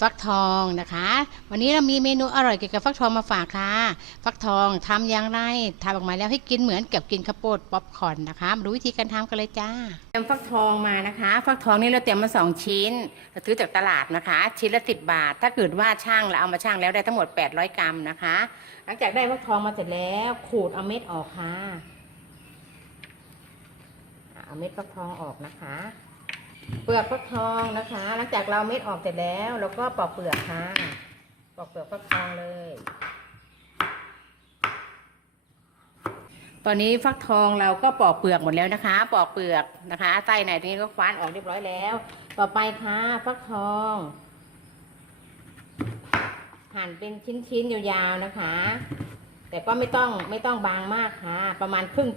ฟักทองนะคะ วันนี้เรามีเมนูอร่อยเกี่ยวกับฟักทองมาฝากค่ะ ฟักทองทำอย่างไรทำออกมาแล้วให้กินเหมือนกับกินข้าวโพดป๊อปคอร์นนะคะมาดูวิธีการทำกันเลยจ้าเตรียมฟักทองมานะคะ ฟักทองนี่เราเตรียมมาสองชิ้นเราซื้อจากตลาดนะคะ ชิ้นละสิบบาท ถ้าเกิดว่าช่างเราเอามาช่างแล้วได้ทั้งหมด 800 กรัมนะคะ หลังจากได้ฟักทองมาเสร็จแล้วขูดเอาเม็ดออกค่ะเอาเม็ดฟักทองออกนะคะ เปลือกฟักทองนะคะ หลังจากเราเม็ดออกเสร็จแล้วเราก็ปอกเปลือกค่ะ ปอกเปลือกฟักทองเลย ตอนนี้ฟักทองเราก็ปอกเปลือกหมดแล้วนะคะ ปอกเปลือกนะคะไส้ในตรงนี้ก็คว้านออกเรียบร้อยแล้ว ต่อไปค่ะฟักทองหั่นเป็นชิ้นๆยาวๆนะคะ แต่ก็ไม่ต้องไม่ต้องบางมากค่ะ ประมาณครึ่ง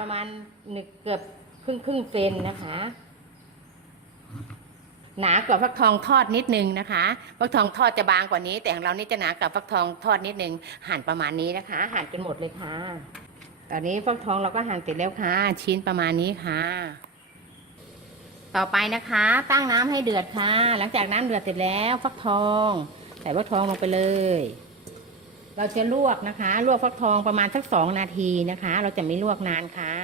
ประมาณหนึ่งเกือบครึ่งครึ่งเซนนะคะ หนากว่าฟักทองทอดนิดนึงนะคะฟักทองทอดจะบางกว่านี้ แต่ของเรานี่จะหนากว่าฟักทองทอดนิดนึงหั่นประมาณนี้นะคะ หั่นจนหมดเลยค่ะ ตอนนี้ฟักทองเราก็หั่นเสร็จแล้วค่ะ ชิ้นประมาณนี้ค่ะ ต่อไปนะคะ ตั้งน้ำให้เดือดค่ะ หลังจากน้ำเดือดเสร็จแล้วฟักทองใส่ฟักทองลงไปเลย เราจะลวกนะคะ ลวกฟักทองประมาณสักสองนาทีนะคะ เราจะไม่ลวกนานค่ะ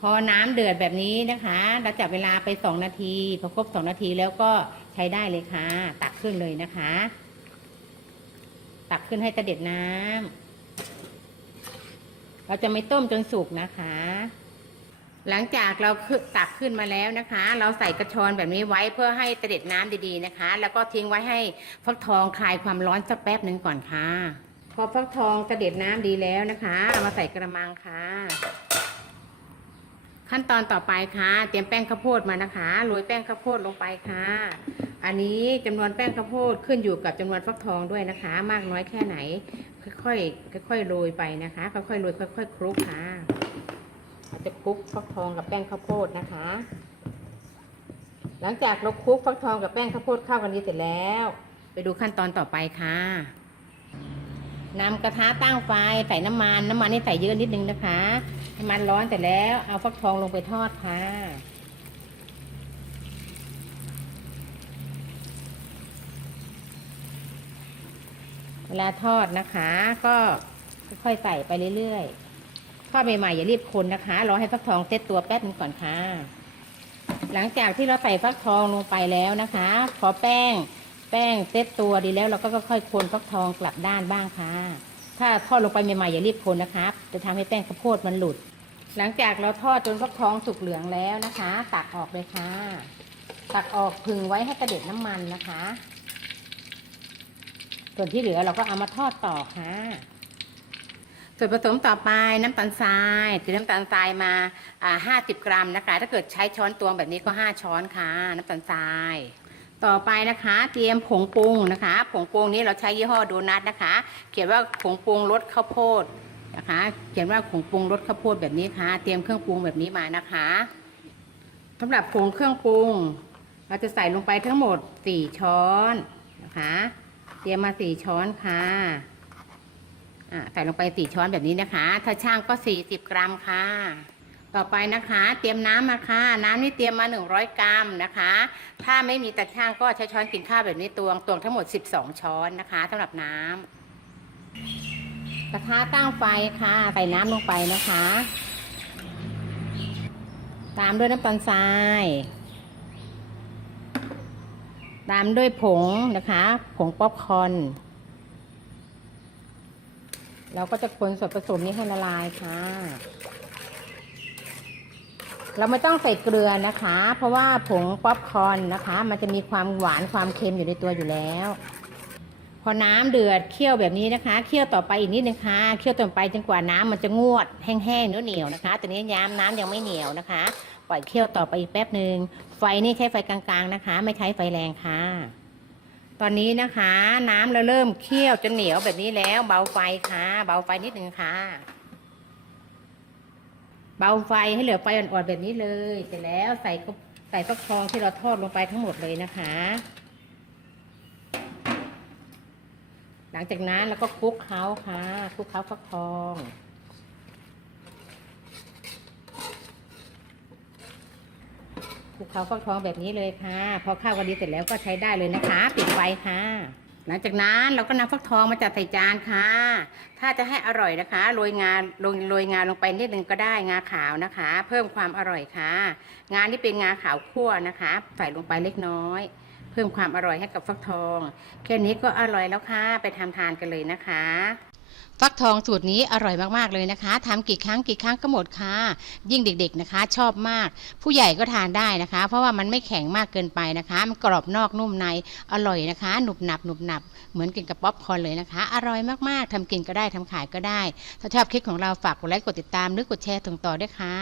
พอน้ำเดือดแบบนี้นะคะ เราจับเวลาไปสองนาทีพอครบสองนาทีแล้วก็ใช้ได้เลยค่ะ ตักขึ้นเลยนะคะ ตักขึ้นให้ตะเด็ดน้ำเราจะไม่ต้มจนสุกนะคะ หลังจากเราตักขึ้นมาแล้วนะคะ เราใส่กระชอนแบบนี้ไว้เพื่อให้ตะเด็ดน้ำดีๆนะคะ แล้วก็ทิ้งไว้ให้ฟักทองคลายความร้อนสักแป๊บหนึ่งก่อนค่ะ พอฟักทองตะเด็ดน้ำดีแล้วนะคะเอามาใส่กระมังค่ะ ขั้นตอนต่อไปค่ะ เตรียมแป้งข้าวโพดมานะคะโรยแป้งข้าวโพดลงไปค่ะ อันนี้จำนวนแป้งข้าวโพดขึ้นอยู่กับจำนวนฟักทองด้วยนะคะ มากน้อยแค่ไหน ค่อยๆค่อยๆโรยไปนะคะ ค่อยๆโรยค่อยๆคลุกค่ะเราจะคลุกฟักทองกับแป้งข้าวโพดนะคะ หลังจากเราคลุกฟักทองกับแป้งข้าวโพดเข้ากันดีเสร็จแล้ว ไปดูขั้นตอนต่อไปค่ะ นำกระทะตั้งไฟใส่น้ำมันน้ำมันนี่ใส่เยอะนิดนึงนะคะน้ำมันร้อนแต่แล้วเอาฟักทองลงไปทอดค่ะเวลาทอดนะคะ ก็ค่อยๆใส่ไปเรื่อยๆทอดใหม่ๆอย่ารีบคนนะคะรอให้ฟักทองเซตตัวแป๊บนึงก่อนค่ะ หลังจากที่เราใส่ฟักทองลงไปแล้วนะคะพอแป้ง แป้งเซ็ตตัวดีแล้วเราก็ค่อยๆคนฟักทองกลับด้านบ้างค่ะ ถ้าทอดลงไปใหม่ๆอย่ารีบคนนะครับ จะทำให้แป้งข้าวโพดมันหลุด หลังจากเราทอดจนฟักทองสุกเหลืองแล้วนะคะ ตักออกเลยค่ะ ตักออกพึงไว้ให้กระเด็ดน้ำมันนะคะ ส่วนที่เหลือเราก็เอามาทอดต่อค่ะส่วนผสมต่อไปน้ำตาลทรายถือน้ำตาลทรายมาห้าสิบกรัมนะคะ ถ้าเกิดใช้ช้อนตวงแบบนี้ก็ห้าช้อนค่ะ น้ำตาลทราย ต่อไปนะคะเตรียมผงปรุงนะคะ ผงปรุงนี้เราใช้ยี่ห้อโดนัทนะคะ เขียนว่าผงปรุงรสข้าวโพดนะคะ เขียนว่าผงปรุงรสข้าวโพดแบบนี้ค่ะ เตรียมเครื่องปรุงแบบนี้มานะคะสำหรับผงเครื่องปรุง เราจะใส่ลงไปทั้งหมดสี่ช้อนนะคะ เตรียมมาสี่ช้อนค่ะใส่ลงไปสี่ช้อนแบบนี้นะคะ ถ้าช่างก็สี่สิบกรัมค่ะ ต่อไปนะคะ เตรียมน้ำมาค่ะ น้ำนี่เตรียมมา 100 กรัมนะคะ ถ้าไม่มีตะช่างก็ใช้ช้อนกินข้าวแบบนี้ตวงตวงทั้งหมด 12 ช้อนนะคะสำหรับน้ำกระทะตั้งไฟค่ะใส่น้ำลงไปนะคะ ตามด้วยน้ำตาลทราย ตามด้วยผงนะคะ ผงป๊อปคอนเราก็จะคนส่วนผสมนี้ให้ละลายค่ะ เราไม่ต้องใส่เกลือนะคะ เพราะว่าผงป๊อปคอร์นนะคะ มันจะมีความหวานความเค็มอยู่ในตัวอยู่แล้ว พอน้ำเดือดเคี่ยวแบบนี้นะคะเคี่ยวต่อไปอีกนิดนึงค่ะเคี่ยวต่อไปจนกว่าน้ำมันจะงวดแห้งๆเหนียวๆนะคะต่นี้ย้ำน้ำยังไม่เหนียวนะคะ ปล่อยเคี่ยวต่อไปอีกแป๊บหนึ่งไฟนี่ใช้ไฟกลางๆนะคะ ไม่ใช้ไฟแรงค่ะ ตอนนี้นะคะ น้ำเราเริ่มเคี่ยวจนเหนียวแบบนี้แล้ว เบาไฟค่ะ เบาไฟนิดนึงค่ะ เบาไฟให้เหลือไฟอ่อนๆแบบนี้เลยเสร็จแล้วใส่ก็ใส่ฟักทองที่เราทอดลงไปทั้งหมดเลยนะคะ หลังจากนั้นเราก็คลุกเคล้าค่ะคลุกเคล้าฟักทองคลุกเคล้าฟักทองแบบนี้เลยค่ะ พอข้าวกันดีเสร็จแล้วก็ใช้ได้เลยนะคะ ปิดไฟค่ะ หลังจากนั้นเราก็นำฟักทองมาจัดใส่จานค่ะ ถ้าจะให้อร่อยนะคะโรยงาโรยโรยงาลงไปนิดนึงก็ได้งาขาวนะคะ เพิ่มความอร่อยค่ะ งานี่เป็นงาขาวคั่วนะคะ ใส่ลงไปเล็กน้อย เพิ่มความอร่อยให้กับฟักทอง แค่นี้ก็อร่อยแล้วค่ะ ไปทำทานกันเลยนะคะ ฟักทองสูตรนี้อร่อยมากๆเลยนะคะทำกี่ครั้งกี่ครั้งก็หมดค่ะ ยิ่งเด็ก ๆนะคะ ชอบมาก ผู้ใหญ่ก็ทานได้นะคะ เพราะว่ามันไม่แข็งมากเกินไปนะคะ มันกรอบนอกนุ่มใน อร่อยนะคะ หนุบหนับหนุบหนับ เหมือนกินกับป๊อปคอร์นเลยนะคะ อร่อยมากๆทำกินก็ได้ทำขายก็ได้ ถ้าชอบคลิปของเราฝากกดไลค์กดติดตามหรือกดแชร์ส่งต่อด้วยค่ะ